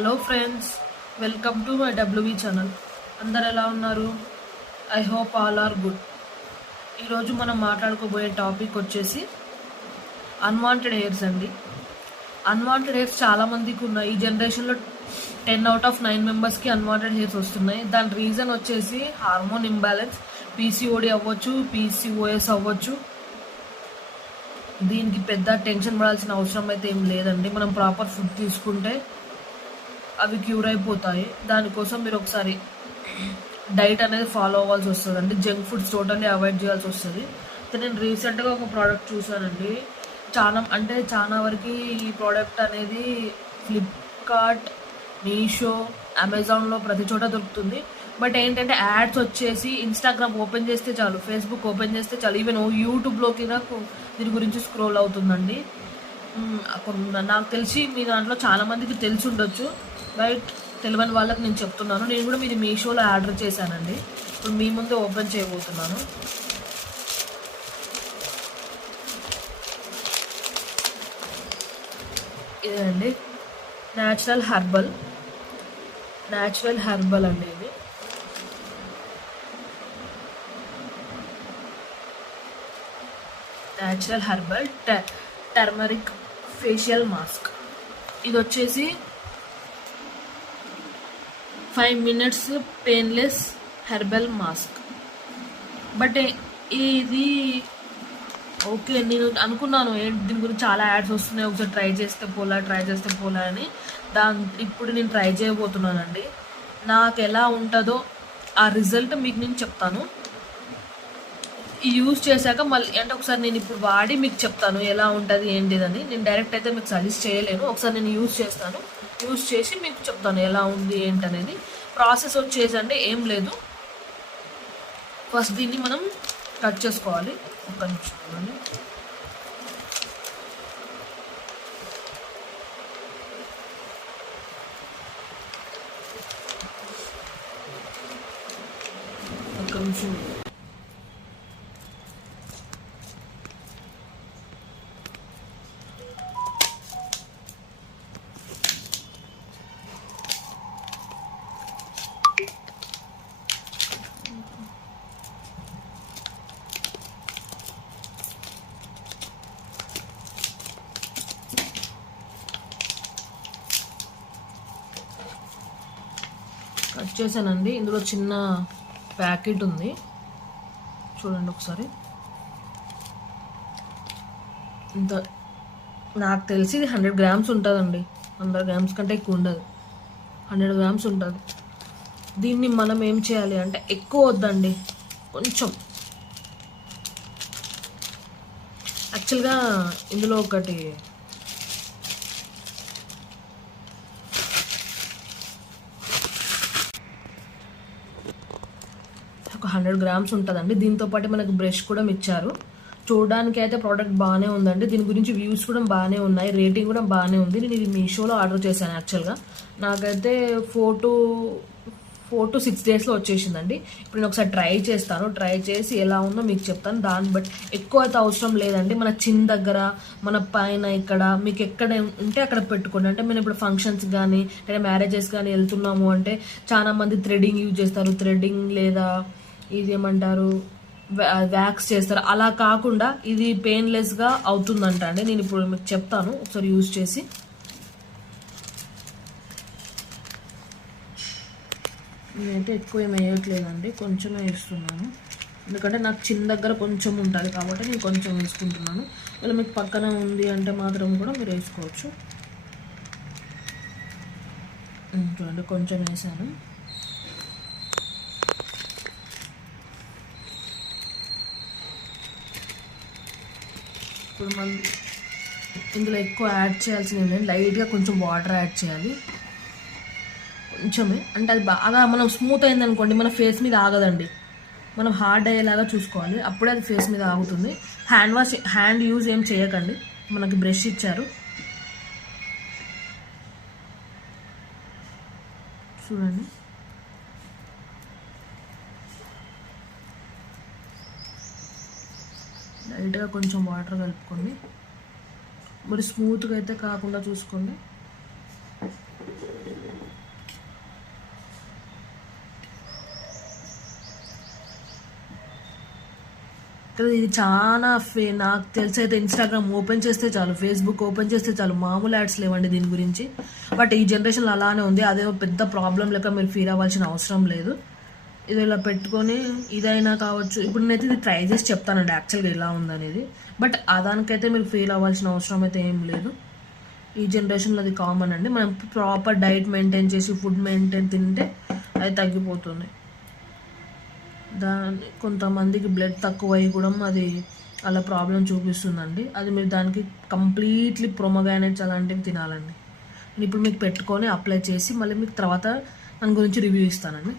Hello friends, welcome to my WB channel. అందరు ఎలా ఉన్నారు? I hope all are good. ఈరోజు మనం మాట్లాడుకోబోయే టాపిక్ వచ్చేసి అన్వాంటెడ్ హెయిర్స్ అండి. అన్వాంటెడ్ హెయిర్స్ చాలామందికి ఉన్నాయి. ఈ జనరేషన్లో 10/9 మెంబర్స్కి అన్వాంటెడ్ హెయిర్స్ వస్తున్నాయి. దాని రీజన్ వచ్చేసి హార్మోన్ ఇంబ్యాలెన్స్, పీసీఓడి అవ్వచ్చు, పీసీఓఎస్ అవ్వచ్చు. దీనికి పెద్ద టెన్షన్ పడాల్సిన అవసరం అయితే ఏం లేదండి. మనం ప్రాపర్ ఫుడ్ తీసుకుంటే అవి క్యూర్ అయిపోతాయి. దానికోసం మీరు ఒకసారి డైట్ అనేది ఫాలో అవ్వాల్సి వస్తుందండి. జంక్ ఫుడ్స్ టోటల్లీ అవాయిడ్ చేయాల్సి వస్తుంది. నేను రీసెంట్గా ఒక ప్రోడక్ట్ చూసానండి. చాలా వరకు ఈ ప్రోడక్ట్ అనేది ఫ్లిప్కార్ట్, మీషో, అమెజాన్లో ప్రతి చోట దొరుకుతుంది. బట్ ఏంటంటే యాడ్స్ వచ్చేసి ఇన్స్టాగ్రామ్ ఓపెన్ చేస్తే చాలు, ఫేస్బుక్ ఓపెన్ చేస్తే చాలు, ఈవెన్ యూట్యూబ్లోకి దీని గురించి స్క్రోల్ అవుతుందండి. నాకు తెలిసి మీ దాంట్లో చాలామందికి తెలిసి ఉండొచ్చు, బట్ తెలియని వాళ్ళకి నేను చెప్తున్నాను. నేను కూడా మీది మీషోలో ఆర్డర్ చేశానండి. ఇప్పుడు మీ ముందే ఓపెన్ చేయబోతున్నాను. ఇదేనండి న్యాచురల్ హెర్బల్ అండి. ఇది natural herbal turmeric facial mask. ఇది వచ్చేసి 5 minutes painless herbal mask. But ఇది ఓకే, నేను అనుకున్నాను దీని గురించి చాలా యాడ్స్ వస్తున్నాయి, ఒకసారి ట్రై చేస్తే పోలా అని. ఇప్పుడు నేను ట్రై చేయబోతున్నానండి. నాకు ఎలా ఉంటుందో ఆ రిజల్ట్ మీకు నేను చెప్తాను. యూజ్ చేశాక మళ్ళీ అంటే ఒకసారి నేను ఇప్పుడు వాడి మీకు చెప్తాను ఎలా ఉంటుంది ఏంటిదని. నేను డైరెక్ట్ అయితే మీకు సజెస్ట్ చేయలేను. ఒకసారి నేను యూజ్ చేసి మీకు చెప్తాను ఎలా ఉంది ఏంటనేది. ప్రాసెస్ వచ్చేసండి ఏం లేదు. ఫస్ట్ దీన్ని మనం కట్ చేసుకోవాలి. ఒక్క నిమిషం. ఒక్క నిమిషం. కట్ చేశానండి. ఇందులో చిన్న ప్యాకెట్ ఉంది, చూడండి ఒకసారి. ఇంత నాకు తెలిసి ఇది 100 grams ఉంటుందండి. 100 grams కంటే ఎక్కువ ఉండదు, 100 grams ఉంటుంది. దీన్ని మనం ఏం చేయాలి అంటే ఎక్కువ వద్దండి, కొంచెం. యాక్చువల్గా ఇందులో ఒకటి ఒక 100 grams ఉంటుందండి. దీంతోపాటు మనకు బ్రష్ కూడా ఇచ్చారు. చూడడానికి అయితే ప్రోడక్ట్ బాగానే ఉందండి. దీని గురించి వ్యూస్ కూడా బాగానే ఉన్నాయి, రేటింగ్ కూడా బాగానే ఉంది. నేను ఇది మీషోలో ఆర్డర్ చేశాను. యాక్చువల్గా నాకైతే 4 to 6 daysలో వచ్చేసిందండి. ఇప్పుడు నేను ఒకసారి ట్రై చేసి ఎలా ఉందో మీకు చెప్తాను. దాన్ని బట్టి ఎక్కువ అయితే అవసరం లేదండి. మన చిన్న దగ్గర, మన పైన, ఇక్కడ మీకు ఎక్కడ ఉంటే అక్కడ పెట్టుకోండి. అంటే మేము ఇప్పుడు ఫంక్షన్స్ కానీ లేదా మ్యారేజెస్ కానీ వెళ్తున్నాము అంటే చాలా మంది థ్రెడింగ్ యూజ్ చేస్తారు. థ్రెడింగ్ లేదా ఇది ఏమంటారు, వ్యాక్స్ చేస్తారు. అలా కాకుండా ఇది పెయిన్లెస్గా అవుతుందంట అండి. నేను ఇప్పుడు మీకు చెప్తాను, ఒకసారి యూజ్ చేసి. నేనైతే ఎక్కువ ఏమి వేయట్లేదండి, కొంచెమే వేస్తున్నాను. ఎందుకంటే నాకు చిన్న దగ్గర కొంచెం ఉంటుంది కాబట్టి నేను కొంచెం వేసుకుంటున్నాను. ఇలా మీకు పక్కన ఉంది అంటే మాత్రం కూడా మీరు వేసుకోవచ్చు. చూడండి, కొంచెం వేసాను. ఇప్పుడు మనం ఇందులో ఎక్కువ యాడ్ చేయాల్సింది లైట్గా కొంచెం వాటర్ యాడ్ చేయాలి, కొంచెమే. అంటే అది బాగా మనం స్మూత్ అయింది అనుకోండి, మన ఫేస్ మీద ఆగదండి. మనం హార్డ్ అయ్యేలాగా చూసుకోవాలి, అప్పుడే అది ఫేస్ మీద ఆగుతుంది. హ్యాండ్ యూజ్ ఏం చేయకండి, మనకి బ్రష్ ఇచ్చారు. చూడండి, లైట్గా కొంచెం వాటర్ కలుపుకోండి. మరి స్మూత్గా అయితే కాకుండా చూసుకోండి. కదా ఇది చాలా నాకు తెలిసి అయితే ఇన్స్టాగ్రామ్ ఓపెన్ చేస్తే చాలు, ఫేస్బుక్ ఓపెన్ చేస్తే చాలు, మామూలు యాడ్స్ లేవండి దీని గురించి. బట్ ఈ జనరేషన్లో అలానే ఉంది. అదేదో పెద్ద ప్రాబ్లం లెక్క మీరు ఫీల్ అవ్వాల్సిన అవసరం లేదు. ఇది ఇలా పెట్టుకొని ఇదైనా కావచ్చు. ఇప్పుడు నేనైతే ఇది ట్రై చేసి చెప్తానండి యాక్చువల్గా ఎలా ఉందనేది. బట్ దానికైతే మీరు ఫీల్ అవ్వాల్సిన అవసరం అయితే ఏం లేదు. ఈ జనరేషన్లో అది కామన్ అండి. మనం ప్రాపర్ డైట్ మెయింటైన్ చేసి ఫుడ్ మెయింటైన్ తింటే అది తగ్గిపోతుంది. కొంతమందికి బ్లడ్ తక్కువ అయ్యి కూడా అది అలా ప్రాబ్లం చూపిస్తుందండి. అది మీరు దానికి కంప్లీట్లీ ప్రొమోగ్రానేట్స్ అలాంటివి తినాలండి. నేను ఇప్పుడు మీకు పెట్టుకొని అప్లై చేసి మళ్ళీ మీకు తర్వాత దాని గురించి రివ్యూ ఇస్తానండి.